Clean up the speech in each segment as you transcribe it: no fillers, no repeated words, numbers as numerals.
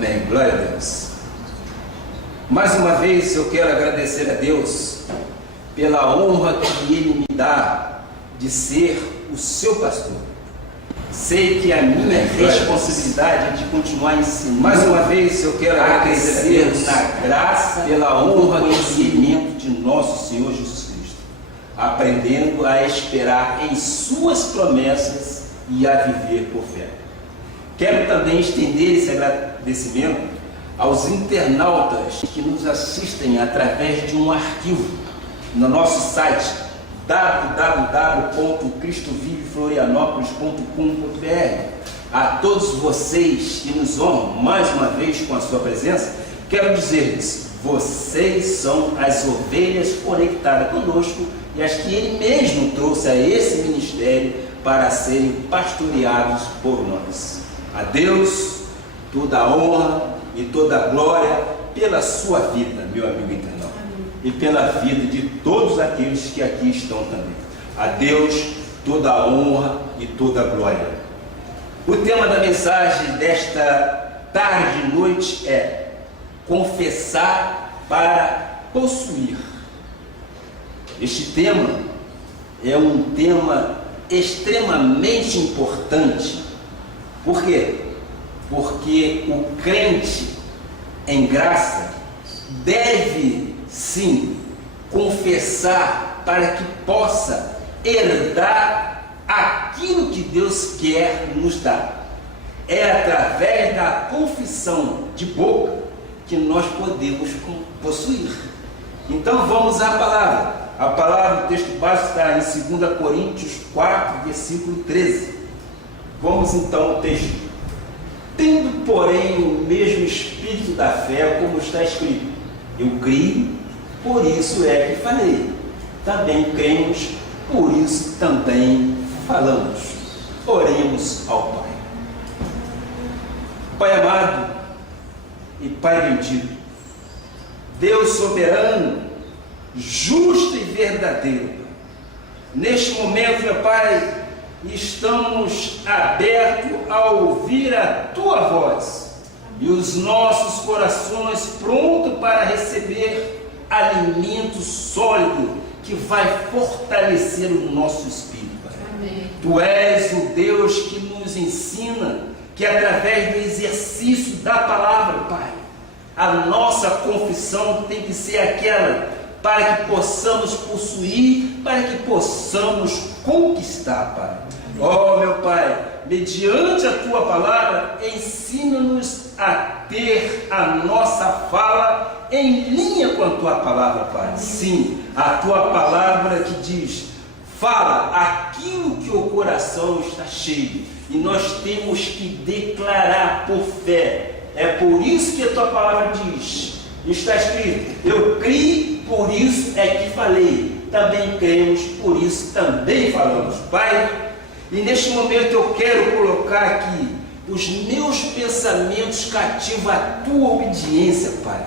Amém. Glória a Deus. Mais uma vez eu quero agradecer a Deus pela honra que Ele me dá de ser o seu pastor. Sei que a minha responsabilidade é de continuar ensinando. Mais uma vez eu quero agradecer a Deus na graça, pela honra e conhecimento de nosso Senhor Jesus Cristo, aprendendo a esperar em suas promessas e a viver por fé. Quero também estender esse agradecimento aos internautas que nos assistem através de um arquivo no nosso site www.cristoviveflorianopolis.com.br. A todos vocês que nos honram mais uma vez com a sua presença, quero dizer-lhes: vocês são as ovelhas conectadas conosco e as que Ele mesmo trouxe a esse ministério para serem pastoreados por nós. A Deus toda a honra e toda a glória pela sua vida, meu amigo internauta, e pela vida de todos aqueles que aqui estão também. A Deus toda a honra e toda a glória. O tema da mensagem desta tarde e noite é confessar para possuir. Este tema é um tema extremamente importante. Por quê? Porque o crente em graça deve sim confessar para que possa herdar aquilo que Deus quer nos dar. É através da confissão de boca que nós podemos possuir. Então vamos à palavra. A palavra, o texto básico está em 2 Coríntios 4, versículo 13. Vamos então ao texto. Tendo, porém, o mesmo espírito da fé, como está escrito: eu creio, por isso é que falei. Também cremos, por isso também falamos. Oremos ao Pai. Pai amado e Pai bendito, Deus soberano, justo e verdadeiro, neste momento, meu Pai, estamos abertos a ouvir a Tua voz e os nossos corações prontos para receber alimento sólido que vai fortalecer o nosso espírito. Amém. Tu és o Deus que nos ensina que através do exercício da palavra, Pai, a nossa confissão tem que ser aquela para que possamos possuir, para que possamos conquistar, Pai. Ó meu Pai, mediante a Tua palavra, ensina-nos a ter a nossa fala em linha com a Tua palavra, Pai. Sim, a Tua palavra que diz: fala aquilo que o coração está cheio, e nós temos que declarar por fé. É por isso que a Tua palavra diz, está escrito: eu criei, por isso é que falei. Também cremos, por isso também falamos. Pai, e neste momento eu quero colocar aqui os meus pensamentos cativos à Tua obediência, Pai.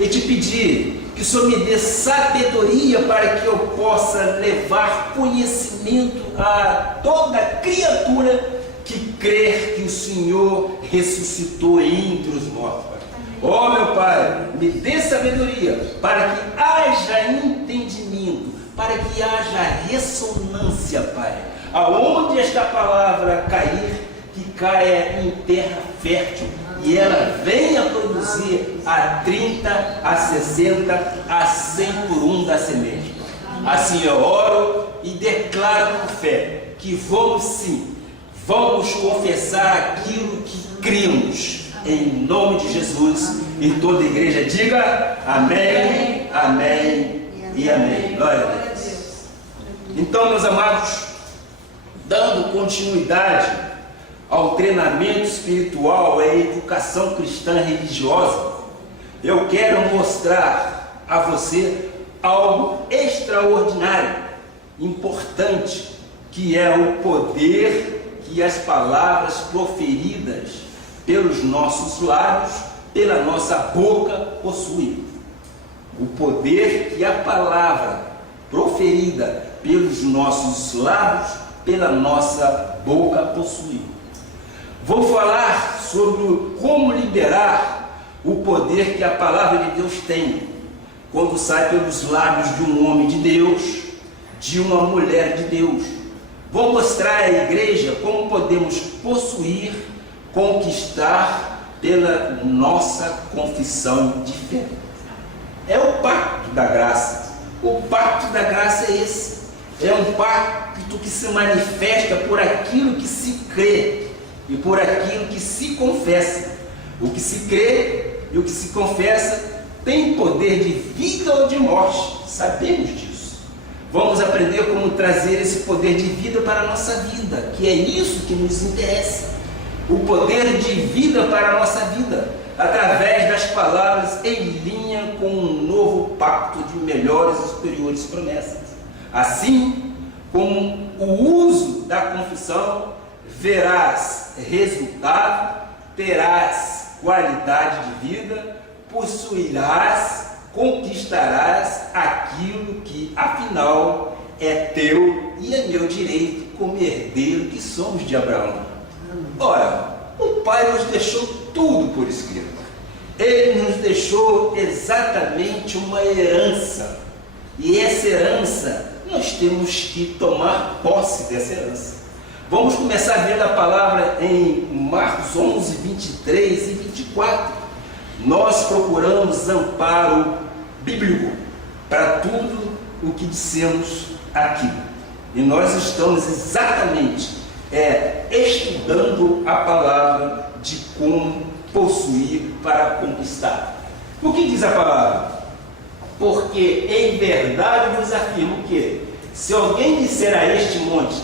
E te pedir que o Senhor me dê sabedoria para que eu possa levar conhecimento a toda criatura que crer que o Senhor ressuscitou entre os mortos, Pai. Ó meu Pai, me dê sabedoria para que haja entendimento, para que haja ressonância, Pai. Aonde esta palavra cair, que caia em terra fértil e ela venha produzir a 30, a 60, a 100 por um da semente. Assim eu oro e declaro com fé que vamos sim, vamos confessar aquilo que cremos, em nome de Jesus. E toda a igreja diga amém, amém e amém. Glória a Deus. Então, meus amados, dando continuidade ao treinamento espiritual e à educação cristã religiosa, eu quero mostrar a você algo extraordinário, importante, que é o poder que as palavras proferidas pelos nossos lábios, pela nossa boca possuem. O poder que a palavra proferida pelos nossos lábios, pela nossa boca possui. Vou falar sobre como liberar o poder que a palavra de Deus tem quando sai pelos lábios de um homem de Deus, de uma mulher de Deus. Vou mostrar à igreja como podemos possuir, conquistar pela nossa confissão de fé. É o pacto da graça. O pacto da graça é esse. É um pacto que se manifesta por aquilo que se crê e por aquilo que se confessa. O que se crê e o que se confessa tem poder de vida ou de morte. Sabemos disso. Vamos aprender como trazer esse poder de vida para a nossa vida, que é isso que nos interessa. O poder de vida para a nossa vida, através das palavras em linha com um novo pacto de melhores e superiores promessas. Assim como o uso da confissão, verás resultado, terás qualidade de vida, possuirás, conquistarás aquilo que afinal é teu e é meu direito como herdeiro que somos de Abraão. Ora, o Pai nos deixou tudo por escrito. Ele nos deixou exatamente uma herança. E essa herança, nós temos que tomar posse dessa herança. Vamos começar vendo a palavra em Marcos 11, 23 e 24. Nós procuramos amparo bíblico para tudo o que dissemos aqui. E nós estamos exatamente estudando a palavra de como possuir para conquistar. O que diz a palavra? Porque em verdade vos afirmo que, se alguém disser a este monte,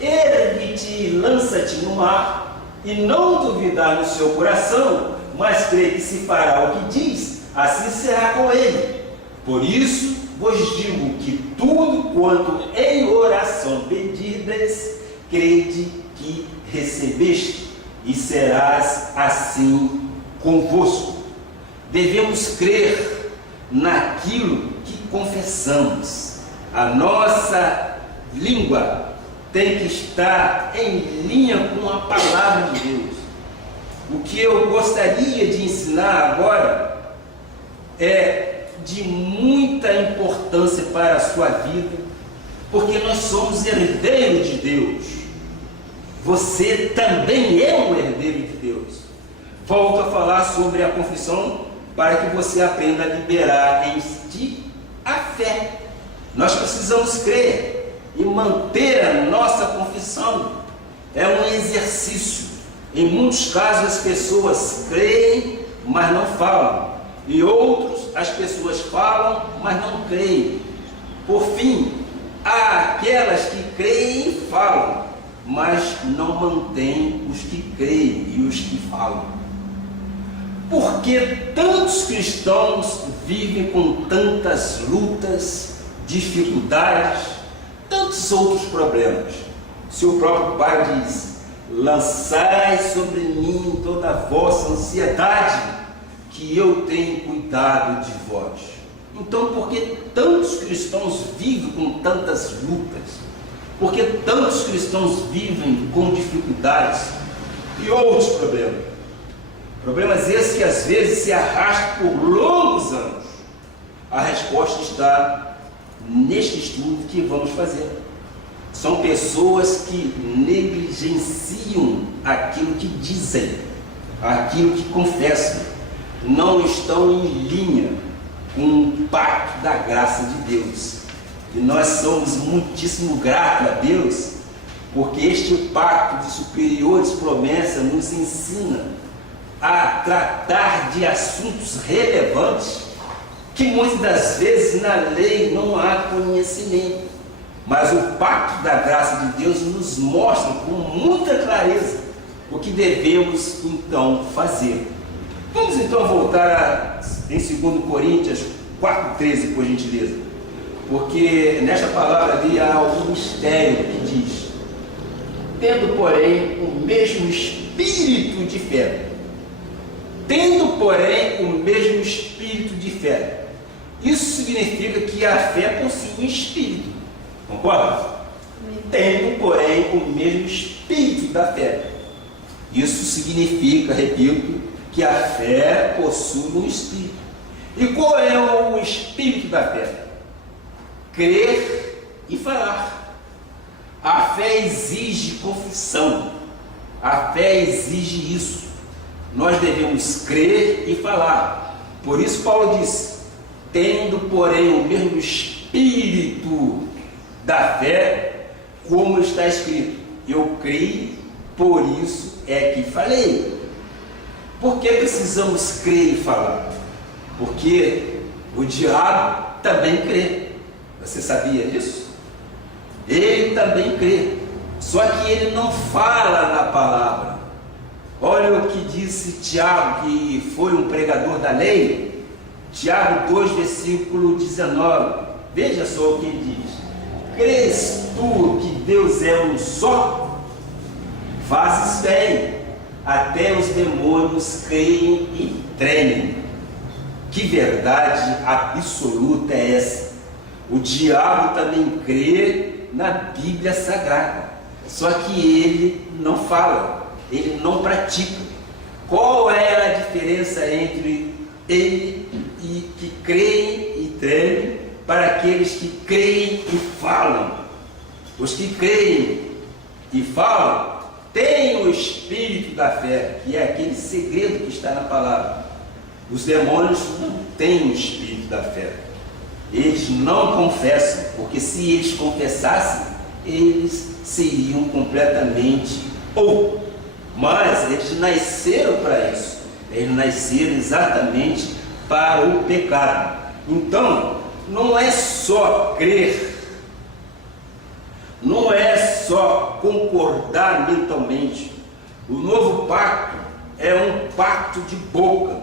ergue-te e lança-te no mar, e não duvidar no seu coração, mas crê que se fará o que diz, assim será com ele. Por isso vos digo que tudo quanto em oração pedirdes, crede que recebeste, e serás assim convosco. Devemos crer naquilo que confessamos. A nossa língua tem que estar em linha com a palavra de Deus. O que eu gostaria de ensinar agora é de muita importância para a sua vida, porque nós somos herdeiros de Deus. Você também é um herdeiro de Deus. Volto a falar sobre a confissão para que você aprenda a liberar em ti a fé. Nós precisamos crer e manter a nossa confissão. É um exercício. Em muitos casos as pessoas creem, mas não falam. E outros, as pessoas falam, mas não creem. Por fim, há aquelas que creem e falam, mas não mantêm os que creem e os que falam. Por que tantos cristãos vivem com tantas lutas, dificuldades, tantos outros problemas? Se o próprio Pai diz: lançai sobre mim toda a vossa ansiedade, que eu tenho cuidado de vós. Então, por que tantos cristãos vivem com tantas lutas? Por que tantos cristãos vivem com dificuldades e outros problemas? Problemas esses que às vezes se arrastam por longos anos. A resposta está neste estudo que vamos fazer. São pessoas que negligenciam aquilo que dizem, aquilo que confessam. Não estão em linha com o pacto da graça de Deus. E nós somos muitíssimo gratos a Deus, porque este pacto de superiores promessas nos ensina a tratar de assuntos relevantes que muitas das vezes na lei não há conhecimento. Mas o pacto da graça de Deus nos mostra com muita clareza o que devemos então fazer. Vamos então voltar em 2 Coríntios 4,13, por gentileza. Porque nesta palavra ali há um mistério que diz: tendo, porém, o mesmo espírito de fé. Tendo, porém, o mesmo espírito de fé. Isso significa que a fé possui um espírito. Concorda? Tendo, porém, o mesmo espírito da fé. Isso significa, repito, que a fé possui um espírito. E qual é o espírito da fé? Crer e falar. A fé exige confissão. A fé exige isso. Nós devemos crer e falar. Por isso Paulo disse: tendo, porém, o mesmo espírito da fé, como está escrito, eu creio, por isso é que falei. Por que precisamos crer e falar? Porque o diabo também crê. Você sabia disso? Ele também crê, só que ele não fala na palavra. Olha o que disse Tiago, que foi um pregador da lei. Tiago 2, versículo 19. Veja só o que ele diz: crês tu que Deus é um só? Fazes bem, até os demônios creem e tremem. Que verdade absoluta é essa? O diabo também crê na Bíblia Sagrada, só que ele não fala, ele não pratica. Qual é a diferença entre ele e que creem e tremem para aqueles que creem e falam? Os que creem e falam têm o espírito da fé, que é aquele segredo que está na palavra. Os demônios não têm o espírito da fé. Eles não confessam, porque se eles confessassem, eles seriam completamente outros. Mas eles nasceram para isso. Eles nasceram exatamente para o pecado. Então, não é só crer, não é só concordar mentalmente. O novo pacto é um pacto de boca,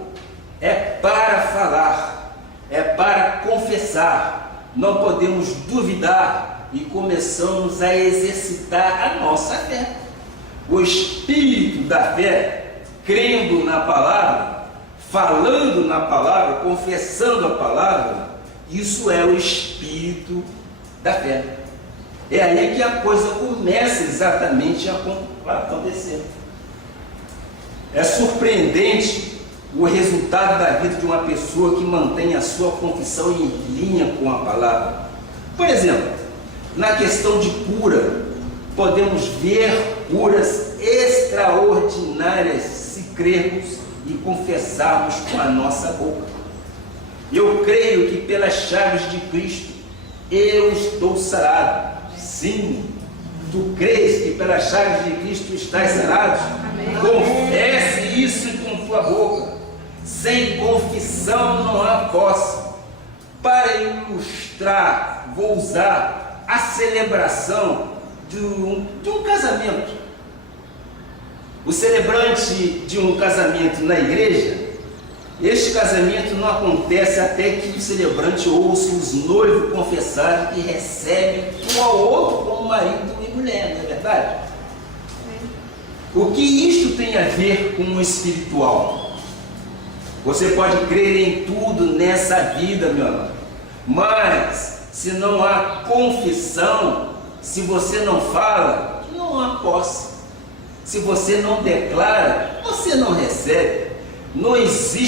é para falar, é para confessar. Não podemos duvidar e começamos a exercitar a nossa fé. O espírito da fé, crendo na palavra, falando na palavra, confessando a palavra, isso é o espírito da fé. É aí que a coisa começa exatamente a acontecer. É surpreendente o resultado da vida de uma pessoa que mantém a sua confissão em linha com a palavra. Por exemplo, na questão de cura, podemos ver curas extraordinárias se crermos e confessarmos com a nossa boca. Eu creio que pelas chaves de Cristo eu estou sarado. Sim, tu crês que pelas chaves de Cristo estás sarado? Amém. Confesse isso com tua boca. Sem confissão não há posse. Para ilustrar, vou usar a celebração de um casamento. O celebrante de um casamento na igreja, este casamento não acontece até que o celebrante ouça os noivos confessarem que recebem um ao outro como marido e mulher, não é verdade? O que isto tem a ver com o espiritual? Você pode crer em tudo nessa vida, meu amor, mas se não há confissão, se você não fala, não há posse. Se você não declara, você não recebe. Não existe